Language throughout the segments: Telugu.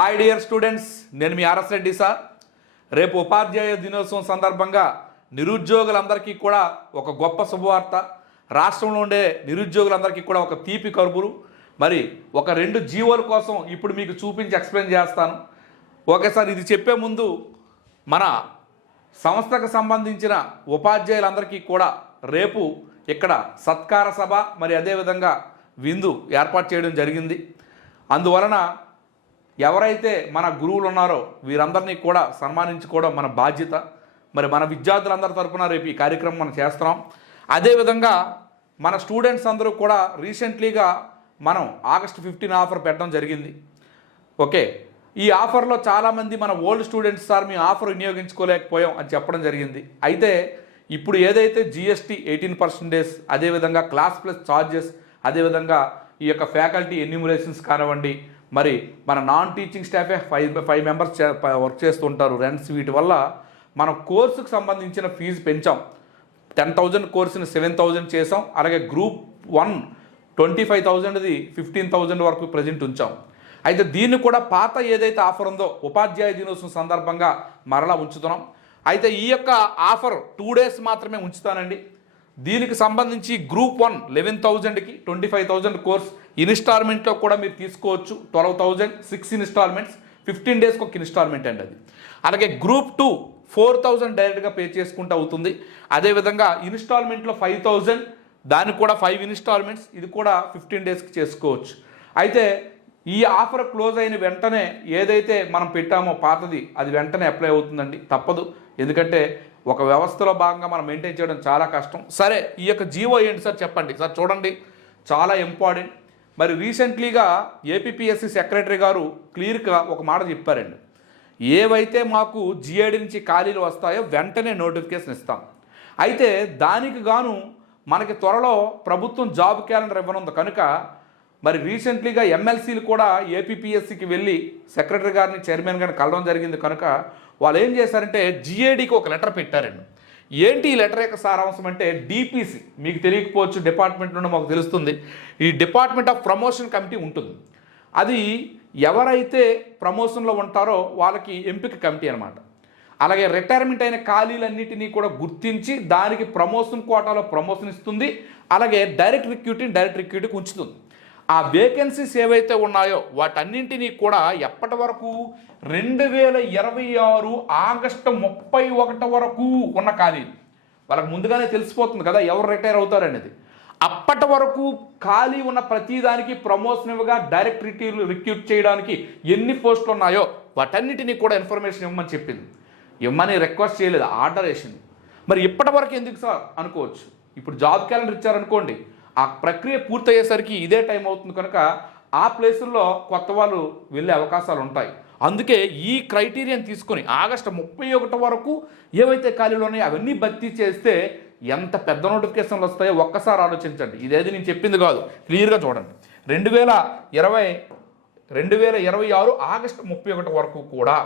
హాయ్ డియర్ స్టూడెంట్స్ నేను మీ ఆర్ఎస్ రెడ్డి సార్. రేపు ఉపాధ్యాయ దినోత్సవం సందర్భంగా నిరుద్యోగులందరికీ కూడా ఒక గొప్ప శుభవార్త. రాష్ట్రంలో ఉండే నిరుద్యోగులందరికీ కూడా ఒక తీపి కరుపురు మరి ఒక రెండు జీవోల కోసం ఇప్పుడు మీకు చూపించి ఎక్స్ప్లెయిన్ చేస్తాను. ఓకే సార్ ఇది చెప్పే ముందు మన సంస్థకు సంబంధించిన ఉపాధ్యాయులందరికీ కూడా రేపు ఇక్కడ సత్కార సభ మరి అదేవిధంగా విందు ఏర్పాటు చేయడం జరిగింది. అందువలన ఎవరైతే మన గురువులు ఉన్నారో వీరందరినీ కూడా సన్మానించుకోవడం మన బాధ్యత. మరి మన విద్యార్థులందరి తరఫున రేపు ఈ కార్యక్రమం మనం చేస్తున్నాం. అదేవిధంగా మన స్టూడెంట్స్ అందరూ కూడా రీసెంట్లీగా మనం ఆగస్ట్ ఫిఫ్టీన్ ఆఫర్ పెట్టడం జరిగింది. ఓకే. ఈ ఆఫర్లో చాలామంది మన ఓల్డ్ స్టూడెంట్స్ సార్ మేము ఆఫర్ వినియోగించుకోలేకపోయాం అని చెప్పడం జరిగింది. అయితే ఇప్పుడు ఏదైతే జిఎస్టీ ఎయిటీన్ పర్సెంటేజ్ అదేవిధంగా క్లాస్ ప్లస్ ఛార్జెస్ అదేవిధంగా ఈ యొక్క ఫ్యాకల్టీ ఎన్యూమరేషన్స్ కానివ్వండి మరి మన నాన్ టీచింగ్ స్టాఫే ఫైవ్ ఫైవ్ మెంబర్స్ వర్క్ చేస్తుంటారు. రెంట్స్ వీటి వల్ల మన కోర్సుకు సంబంధించిన ఫీజు పెంచాం. టెన్ థౌజండ్ కోర్సుని సెవెన్ థౌజండ్ చేసాం అలాగే గ్రూప్ వన్ ట్వంటీ ఫైవ్ థౌజండ్ది ఫిఫ్టీన్ థౌజండ్ వరకు ప్రజెంట్ ఉంచాం. అయితే దీన్ని కూడా పాత ఏదైతే ఆఫర్ ఉందో ఉపాధ్యాయ దినోత్సవం సందర్భంగా మరలా ఉంచుతున్నాం. అయితే ఈ యొక్క ఆఫర్ టూ డేస్ మాత్రమే ఉంచుతానండి. దీనికి సంబంధించి గ్రూప్ వన్ లెవెన్ థౌజండ్కి ట్వంటీ ఫైవ్ థౌజండ్ కోర్స్ ఇన్స్టాల్మెంట్లో కూడా మీరు తీసుకోవచ్చు. Twelve thousand six installments fifteen డేస్కి ఒక ఇన్స్టాల్మెంట్ అండి అది. అలాగే గ్రూప్ టూ ఫోర్ థౌజండ్ డైరెక్ట్గా పే చేసుకుంటూ అవుతుంది. అదేవిధంగా ఇన్స్టాల్మెంట్లో ఫైవ్ థౌజండ్ దానికి కూడా ఫైవ్ ఇన్స్టాల్మెంట్స్ ఇది కూడా ఫిఫ్టీన్ డేస్కి చేసుకోవచ్చు. అయితే ఈ ఆఫర్ క్లోజ్ అయిన వెంటనే ఏదైతే మనం పెట్టామో పాతది అది వెంటనే అప్లై అవుతుందండి. తప్పదు. ఎందుకంటే ఒక వ్యవస్థలో భాగంగా మనం మెయింటైన్ చేయడం చాలా కష్టం. సరే ఈ యొక్క జీవో ఏంటి సార్ చెప్పండి. సార్ చూడండి. చాలా ఇంపార్టెంట్ మరి రీసెంట్లీగా ఏపీపీఎస్సీ సెక్రటరీ గారు క్లియర్గా ఒక మాట చెప్పారండి. ఏవైతే మాకు జిఐడి నుంచి ఖాళీలు వస్తాయో వెంటనే నోటిఫికేషన్ ఇస్తాం. అయితే దానికి గాను మనకి త్వరలో ప్రభుత్వం జాబ్ క్యాలెండర్ ఇవ్వనుంది. కనుక మరి రీసెంట్లీగా ఎమ్మెల్సీలు కూడా ఏపీపీఎస్సికి వెళ్ళి సెక్రటరీ గారిని చైర్మన్ గారిని కలవడం జరిగింది కనుక వాళ్ళు ఏం చేశారంటే జిఏడికి ఒక లెటర్ పెట్టారండి. ఏంటి ఈ లెటర్ యొక్క సారాంశం అంటే డిపిసి మీకు తెలియకపోవచ్చు డిపార్ట్మెంట్ నుండి మాకు తెలుస్తుంది ఈ డిపార్ట్మెంట్ ఆఫ్ ప్రమోషన్ కమిటీ ఉంటుంది. అది ఎవరైతే ప్రమోషన్లో ఉంటారో వాళ్ళకి ఎంపిక కమిటీ అనమాట అలాగే రిటైర్మెంట్ అయిన ఖాళీలన్నిటినీ కూడా గుర్తించి దానికి ప్రమోషన్ కోటాలో ప్రమోషన్ ఇస్తుంది అలాగే డైరెక్ట్ రిక్రూటింగ్ డైరెక్ట్ రిక్రూటింగ్ ఉంచుతుంది. ఆ వేకెన్సీస్ ఏవైతే ఉన్నాయో వాటన్నింటినీ కూడా ఎప్పటి వరకు? రెండు వేల ఇరవై ఆరు ఆగస్టు ముప్పై ఒకటి వరకు ఉన్న ఖాళీలు వాళ్ళకి ముందుగానే తెలిసిపోతుంది కదా ఎవరు రిటైర్ అవుతారనేది అప్పటి వరకు ఖాళీ ఉన్న ప్రతిదానికి ప్రమోషన్ ఇవ్వగా డైరెక్ట్ రిక్రూ రిక్రూట్ చేయడానికి ఎన్ని పోస్టులు ఉన్నాయో వాటన్నిటినీ కూడా ఇన్ఫర్మేషన్ ఇవ్వమని చెప్పింది. ఇవ్వమని రిక్వెస్ట్ చేయలేదు ఆర్డర్ వేసింది. మరి ఇప్పటి వరకు ఎందుకు సార్? అనుకోవచ్చు. ఇప్పుడు జాబ్ క్యాలెండర్ ఇచ్చారనుకోండి ఆ ప్రక్రియ పూర్తయ్యేసరికి ఇదే టైం అవుతుంది కనుక ఆ ప్లేసుల్లో కొత్త వాళ్ళు వెళ్ళే అవకాశాలు ఉంటాయి. అందుకే ఈ క్రైటీరియన్ తీసుకొని ఆగస్టు ముప్పై ఒకటి వరకు ఏవైతే ఖాళీలు ఉన్నాయో అవన్నీ భర్తీ చేస్తే ఎంత పెద్ద నోటిఫికేషన్లు వస్తాయో ఒక్కసారి ఆలోచించండి. ఇదేది నేను చెప్పింది కాదు. క్లియర్గా చూడండి. రెండు వేల ఇరవై రెండు వేల ఇరవై ఆరు ఆగస్టు ముప్పై ఒకటి వరకు కూడా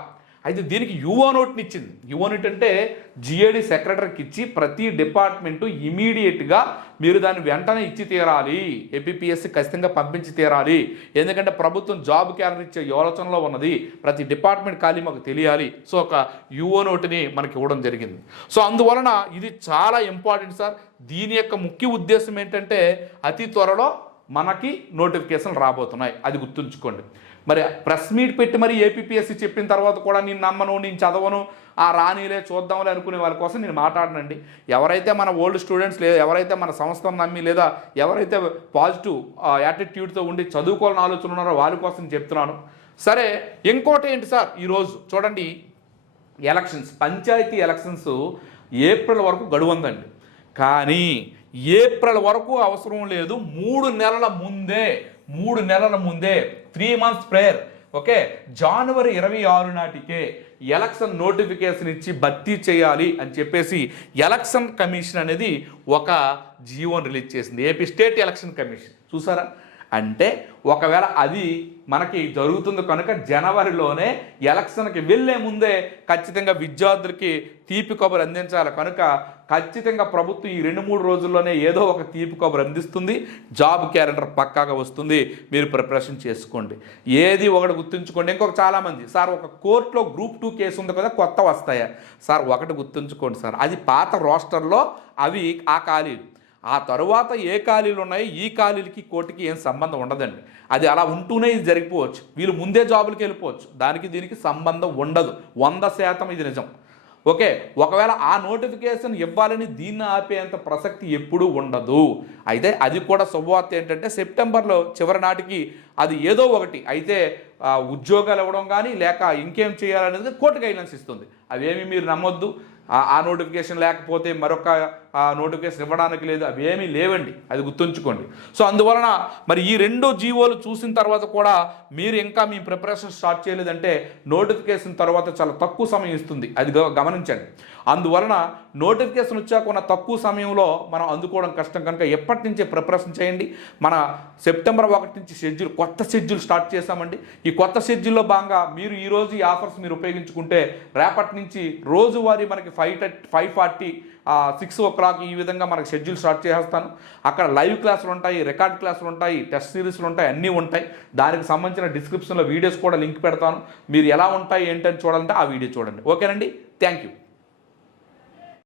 అయితే దీనికి యువో నోట్ని ఇచ్చింది యువో నోట్ అంటే జిఏడి సెక్రటరీకి ఇచ్చి ప్రతి డిపార్ట్మెంటు ఇమీడియట్గా మీరు దాన్ని వెంటనే ఇచ్చి తీరాలి. ఏపీఎస్సి ఖచ్చితంగా పంపించి తీరాలి. ఎందుకంటే ప్రభుత్వం జాబ్ క్యాలరీ ఇచ్చే యోచనలో ఉన్నది. ప్రతి డిపార్ట్మెంట్ ఖాళీ మాకు తెలియాలి. సో ఒక యువో నోట్ని మనకి ఇవ్వడం జరిగింది. సో అందువలన ఇది చాలా ఇంపార్టెంట్ సార్. దీని యొక్క ముఖ్య ఉద్దేశం ఏంటంటే అతి త్వరలో మనకి నోటిఫికేషన్ రాబోతున్నాయి. అది గుర్తుంచుకోండి. మరి ప్రెస్ మీట్ పెట్టి మరి ఏపీఎస్సి చెప్పిన తర్వాత కూడా నేను నమ్మను నేను చదవను ఆ రానీలే చూద్దాంలే అనుకునే వాళ్ళ కోసం నేను మాట్లాడనండి. ఎవరైతే మన ఓల్డ్ స్టూడెంట్స్ లేదా ఎవరైతే మన సంస్థను నమ్మి లేదా ఎవరైతే పాజిటివ్ యాటిట్యూడ్తో ఉండి చదువుకోవాలని ఆలోచన ఉన్నారో వాళ్ళ కోసం చెప్తున్నాను. సరే ఇంకోటి ఏంటి సార్? ఈరోజు చూడండి ఎలక్షన్స్ పంచాయతీ ఎలక్షన్స్ ఏప్రిల్ వరకు గడువు ఉందండి కానీ ఏప్రిల్ వరకు అవసరం లేదు. మూడు నెలల ముందే మూడు నెలల ముందే త్రీ మంత్స్ ప్రేయర్ ఓకే జనవరి ఇరవై ఆరు నాటికే ఎలక్షన్ నోటిఫికేషన్ ఇచ్చి భర్తీ చేయాలి అని చెప్పేసి ఎలక్షన్ కమిషన్ అనేది ఒక జీవోని రిలీజ్ చేసింది. ఏపీ స్టేట్ ఎలక్షన్ కమిషన్ చూసారా? అంటే ఒకవేళ అది మనకి జరుగుతుంది కనుక జనవరిలోనే ఎలక్షన్కి వెళ్ళే ముందే ఖచ్చితంగా విద్యార్థులకి తీపి కబురు అందించాలి. కనుక ఖచ్చితంగా ప్రభుత్వం ఈ రెండు మూడు రోజుల్లోనే ఏదో ఒక తీపి కబురు అందిస్తుంది. జాబ్ క్యాలెండర్ పక్కాగా వస్తుంది. మీరు ప్రిపరేషన్ చేసుకోండి. ఏది ఒకటి గుర్తుంచుకోండి. ఇంకొక చాలామంది సార్ ఒక కోర్టులో గ్రూప్ టూ కేసు ఉంది కదా కొత్త వస్తాయా? సార్ ఒకటి గుర్తుంచుకోండి సార్. అది పాత రోస్టర్లో అవి ఆ ఖాళీలు ఆ తరువాత ఏ ఖాళీలు ఉన్నాయో? ఈ ఖాళీలకి కోర్టుకి ఏం సంబంధం ఉండదండి. అది అలా ఉంటూనే ఇది జరిగిపోవచ్చు. వీళ్ళు ముందే జాబులకి వెళ్ళిపోవచ్చు. దానికి దీనికి సంబంధం ఉండదు. వంద శాతం ఇది నిజం. ఓకే? ఒకవేళ ఆ నోటిఫికేషన్ ఇవ్వాలని దీన్ని ఆపేంత ప్రసక్తి ఎప్పుడూ ఉండదు. అయితే అది కూడా శుభవార్త ఏంటంటే సెప్టెంబర్లో చివరి నాటికి అది ఏదో ఒకటి. అయితే ఉద్యోగాలు ఇవ్వడం కానీ లేక ఇంకేం చేయాలనేది కోర్టు గైడ్లైన్స్ ఇస్తుంది. అవేమి మీరు నమ్మొద్దు. ఆ- నోటిఫికేషన్ లేకపోతే మరొక ఆ నోటిఫికేషన్ ఇవ్వడానికి లేదు. అవేమీ లేవండి. అది గుర్తుంచుకోండి. సో అందువలన మరి ఈ రెండు జీవోలు చూసిన తర్వాత కూడా మీరు ఇంకా మీ ప్రిపరేషన్ స్టార్ట్ చేయలేదంటే నోటిఫికేషన్ తర్వాత చాలా తక్కువ సమయం ఇస్తుంది. అది గ- గమనించండి. అందువలన నోటిఫికేషన్ వచ్చాక ఉన్న తక్కువ సమయంలో మనం అందుకోవడం కష్టం కనుక ఎప్పటి నుంచే ప్రిపరేషన్ చేయండి. మన సెప్టెంబర్ ఒకటి నుంచి షెడ్యూల్ కొత్త షెడ్యూల్ స్టార్ట్ చేశామండి. ఈ కొత్త షెడ్యూల్లో భాగంగా మీరు ఈరోజు ఈ ఆఫర్స్ మీరు ఉపయోగించుకుంటే రేపటి నుంచి రోజువారీ మనకి five five forty six o'clock ఈ విధంగా మనకి షెడ్యూల్ స్టార్ట్ చేసేస్తాను. అక్కడ లైవ్ క్లాసులు ఉంటాయి రికార్డ్ క్లాసులు ఉంటాయి టెస్ట్ సిరీస్లు ఉంటాయి అన్నీ ఉంటాయి. దానికి సంబంధించిన డిస్క్రిప్షన్లో వీడియోస్ కూడా లింక్ పెడతాను. మీరు ఎలా ఉంటాయి ఏంటని చూడాలంటే ఆ వీడియో చూడండి. ఓకేనండి? Thank you.